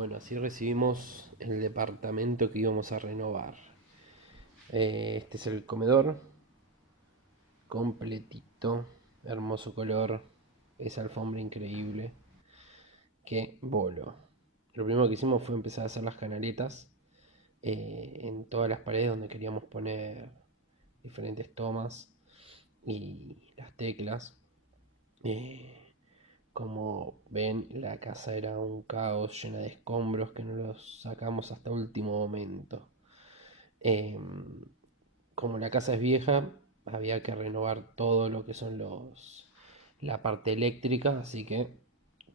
Bueno, así recibimos el departamento que íbamos a renovar. Este es el comedor, completito, hermoso color, esa alfombra increíble. Qué bolo. Lo primero que hicimos fue empezar a hacer las canaletas en todas las paredes donde queríamos poner diferentes tomas y las teclas. Eh, Como ven, la casa era un caos, llena de escombros que no los sacamos hasta último momento. Em, Como la casa es vieja, había que renovar todo lo que son la parte eléctrica, así que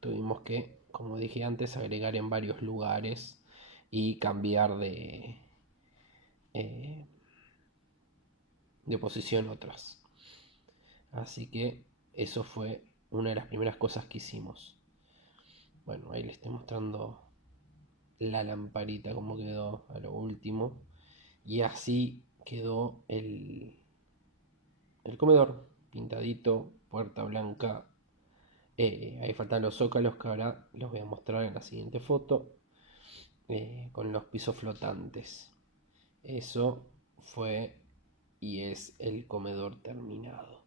tuvimos que, como dije antes, agregar en varios lugares y cambiar eh, de posición otras. Así que eso fue una de las primeras cosas que hicimos. Bueno, ahí les estoy mostrando la lamparita como quedó a lo último. Y así quedó el comedor, pintadito, puerta blanca. Ahí faltan los zócalos que ahora los voy a mostrar en la siguiente foto. Con los pisos flotantes. Eso fue y es el comedor terminado.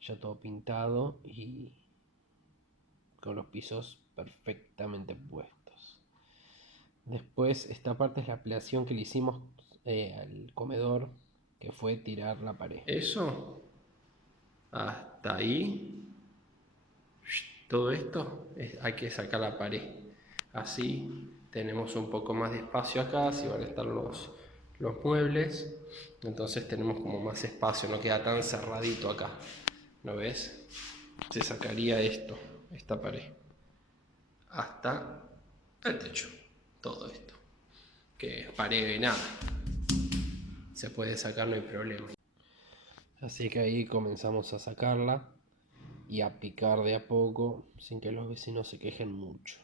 Ya todo pintado y con los pisos perfectamente puestos. Después, esta parte es la ampliación que le hicimos al comedor, que fue tirar la pared. Eso, hasta ahí, todo esto, hay que sacar la pared. Así tenemos un poco más de espacio acá, si van a estar los muebles. Entonces tenemos como más espacio, no queda tan cerradito acá. ¿Lo ves? Se sacaría esto, esta pared, hasta el techo, todo esto. Que es pared de nada. Se puede sacar, no hay problema. Así que ahí comenzamos a sacarla y a picar de a poco sin que los vecinos se quejen mucho.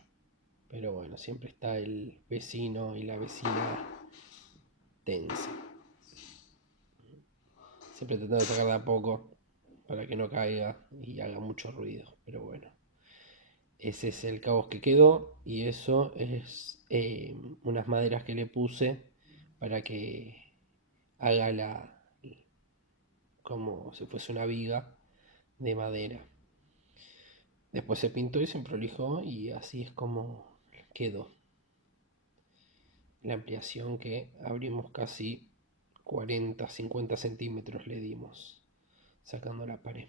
Pero bueno, siempre está el vecino y la vecina tensa. Siempre tratando de sacar de a poco para que no caiga y haga mucho ruido. Pero bueno, ese es el caos que quedó y eso es unas maderas que le puse para que haga como si fuese una viga de madera. Después se pintó y se prolijó y así es como quedó. La ampliación que abrimos casi 40, 50 centímetros le dimos, sacando la pared.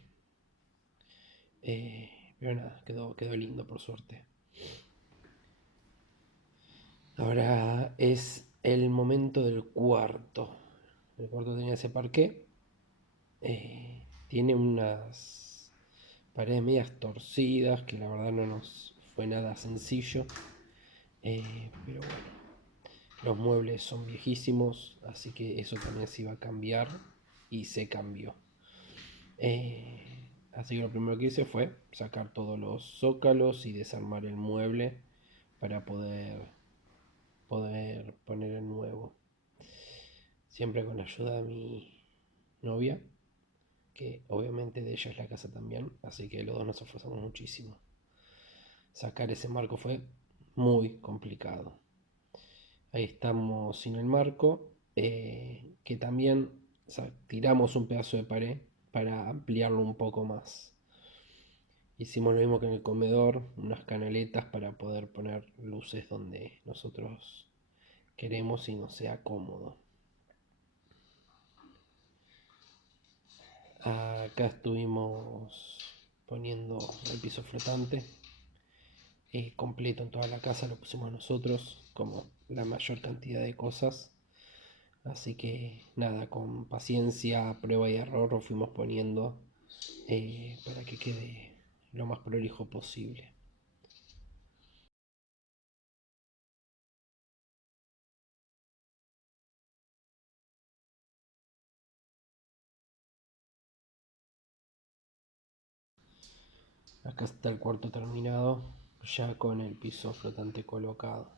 Pero nada, quedó lindo por suerte. Ahora es el momento del cuarto. El cuarto tenía ese parqué. Tiene unas paredes medias torcidas que la verdad no nos fue nada sencillo. Pero bueno, los muebles son viejísimos, así que eso también se iba a cambiar y se cambió. Así que lo primero que hice fue sacar todos los zócalos y desarmar el mueble para poder poner el nuevo. Siempre con la ayuda de mi novia, que obviamente de ella es la casa también, así que los dos nos esforzamos muchísimo. Sacar ese marco fue muy complicado. Ahí estamos sin el marco, que también tiramos un pedazo de pared para ampliarlo un poco más. Hicimos lo mismo que en el comedor, unas canaletas para poder poner luces donde nosotros queremos y nos sea cómodo. Acá estuvimos poniendo el piso flotante, completo en toda la casa, lo pusimos nosotros, como la mayor cantidad de cosas. Así que nada, con paciencia, prueba y error lo fuimos poniendo para que quede lo más prolijo posible. Acá está el cuarto terminado, ya con el piso flotante colocado.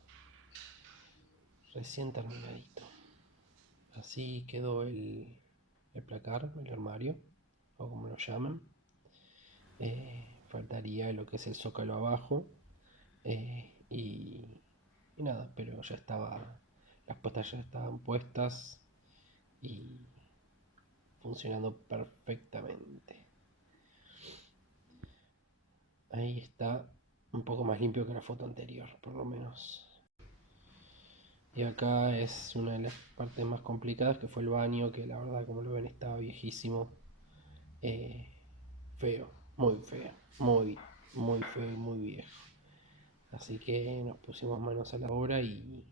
Recién terminadito. Así quedó el placar, el armario, o como lo llaman. Faltaría lo que es el zócalo abajo y y nada, pero ya estaba, las puestas ya estaban puestas y funcionando perfectamente. Ahí está un poco más limpio que la foto anterior, por lo menos. Y acá es una de las partes más complicadas, que fue el baño, que la verdad, como lo ven, estaba viejísimo. Eh, feo, muy feo, muy feo y muy viejo. Así que nos pusimos manos a la obra y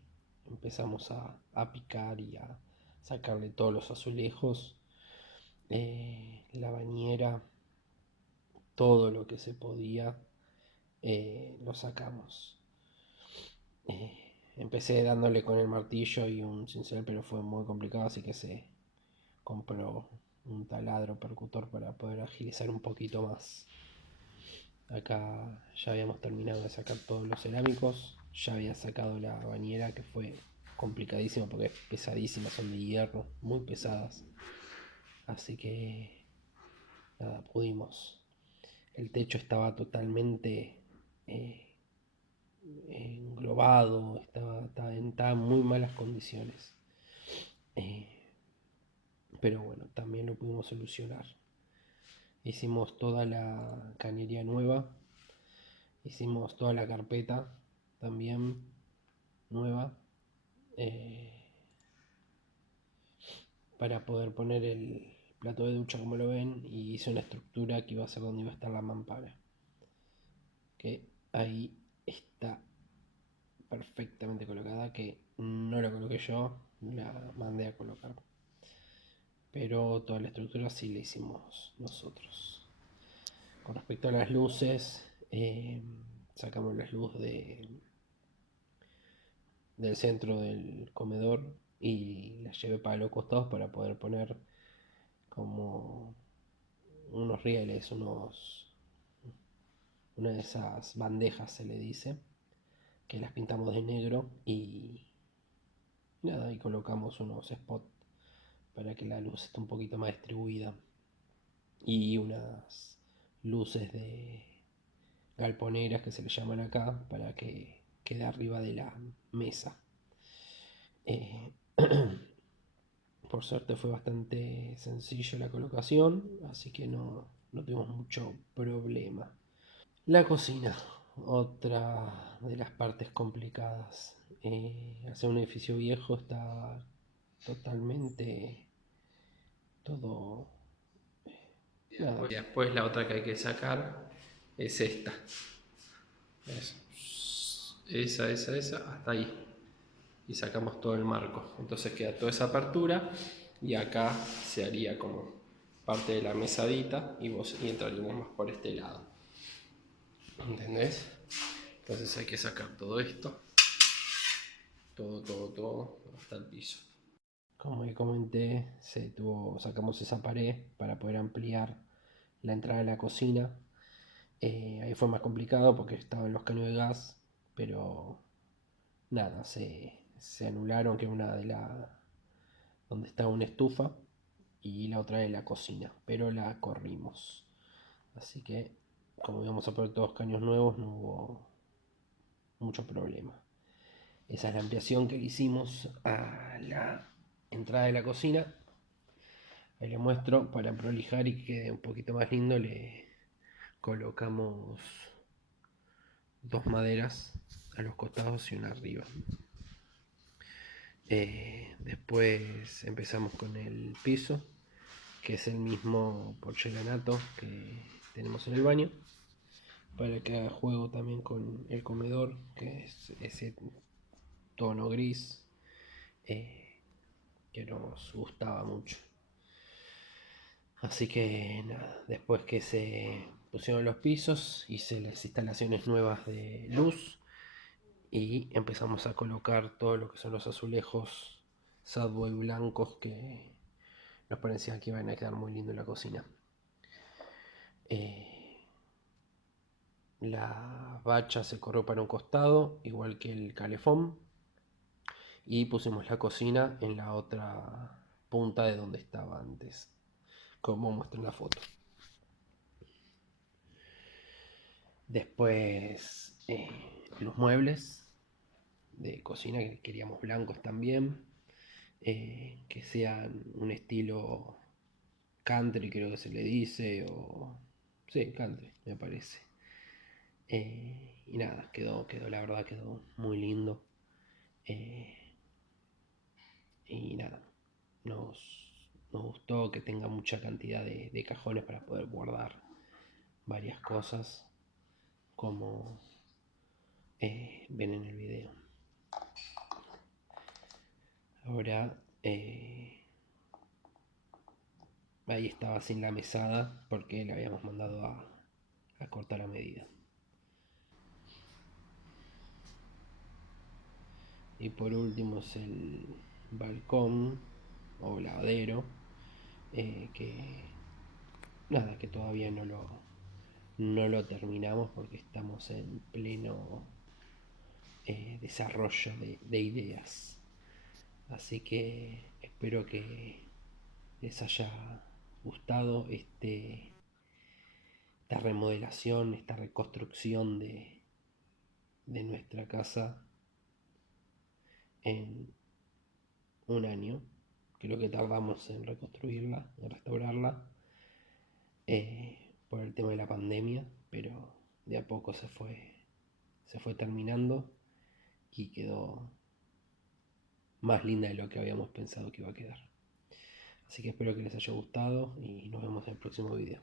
empezamos a picar y a sacarle todos los azulejos, la bañera, todo lo que se podía, lo sacamos. Empecé dándole con el martillo y un cincel, pero fue muy complicado, así que se compró un taladro percutor para poder agilizar un poquito más. Acá ya habíamos terminado de sacar todos los cerámicos, ya había sacado la bañera, que fue complicadísimo porque es pesadísima, son de hierro, muy pesadas. Así que nada, pudimos. El techo estaba totalmente eh, englobado, estaba en muy malas condiciones. Eh, pero bueno, también lo pudimos solucionar. Hicimos toda la cañería nueva, hicimos toda la carpeta también nueva, eh, para poder poner el plato de ducha como lo ven, y hice una estructura que iba a ser donde iba a estar la mampara, que ahí está perfectamente colocada, que no la coloqué yo, la mandé a colocar, pero toda la estructura sí la hicimos nosotros. Con respecto a las luces, sacamos las luces del centro del comedor y las llevé para los costados para poder poner como unos rieles, una de esas bandejas se le dice, que las pintamos de negro y nada, y colocamos unos spots para que la luz esté un poquito más distribuida y unas luces de galponeras que se le llaman acá para que quede arriba de la mesa. Eh, por suerte fue bastante sencillo la colocación, así que no tuvimos mucho problema. La cocina, otra de las partes complicadas. Hacer un edificio viejo está totalmente todo. Nada. Y después la otra que hay que sacar es esta. Esa, hasta ahí. Y sacamos todo el marco. Entonces queda toda esa apertura y acá se haría como parte de la mesadita y entraríamos más por este lado. ¿Entendés? Entonces hay que sacar todo esto. Todo hasta el piso. Como que comenté, sacamos esa pared para poder ampliar la entrada de la cocina. Ahí fue más complicado porque estaban los caños de gas, pero nada, se anularon, que una de la donde estaba una estufa y la otra de la cocina, pero la corrimos. Así que como íbamos a poner todos caños nuevos, no hubo mucho problema. Esa es la ampliación que le hicimos a la entrada de la cocina. Ahí le muestro, para prolijar y que quede un poquito más lindo, le colocamos dos maderas a los costados y una arriba. Después empezamos con el piso, que es el mismo porcelanato que tenemos en el baño, para que haga juego también con el comedor, que es ese tono gris, que nos gustaba mucho. Así que nada, después que se pusieron los pisos, hice las instalaciones nuevas de luz y empezamos a colocar todo lo que son los azulejos Subway blancos, que nos parecía que iban a quedar muy lindo en la cocina. La bacha se corrió para un costado, igual que el calefón, y pusimos la cocina en la otra punta de donde estaba antes, como muestra en la foto. Después los muebles cocina que queríamos blancos también, que sean un estilo country, creo que se le dice, o sí, country, me parece. Y nada, la verdad quedó muy lindo. Eh, y nada, nos, nos gustó que tenga mucha cantidad de cajones para poder guardar varias cosas, como ven en el video. Ahora, ahí estaba sin la mesada porque le habíamos mandado a cortar a medida. Y por último es el balcón o lavadero, que nada, que todavía no lo terminamos porque estamos en pleno desarrollo de ideas. Así que espero que les haya gustado esta remodelación, esta reconstrucción de nuestra casa en un año. Creo que tardamos en reconstruirla, en restaurarla, por el tema de la pandemia, pero de a poco se fue terminando y quedó más linda de lo que habíamos pensado que iba a quedar. Así que espero que les haya gustado y nos vemos en el próximo video.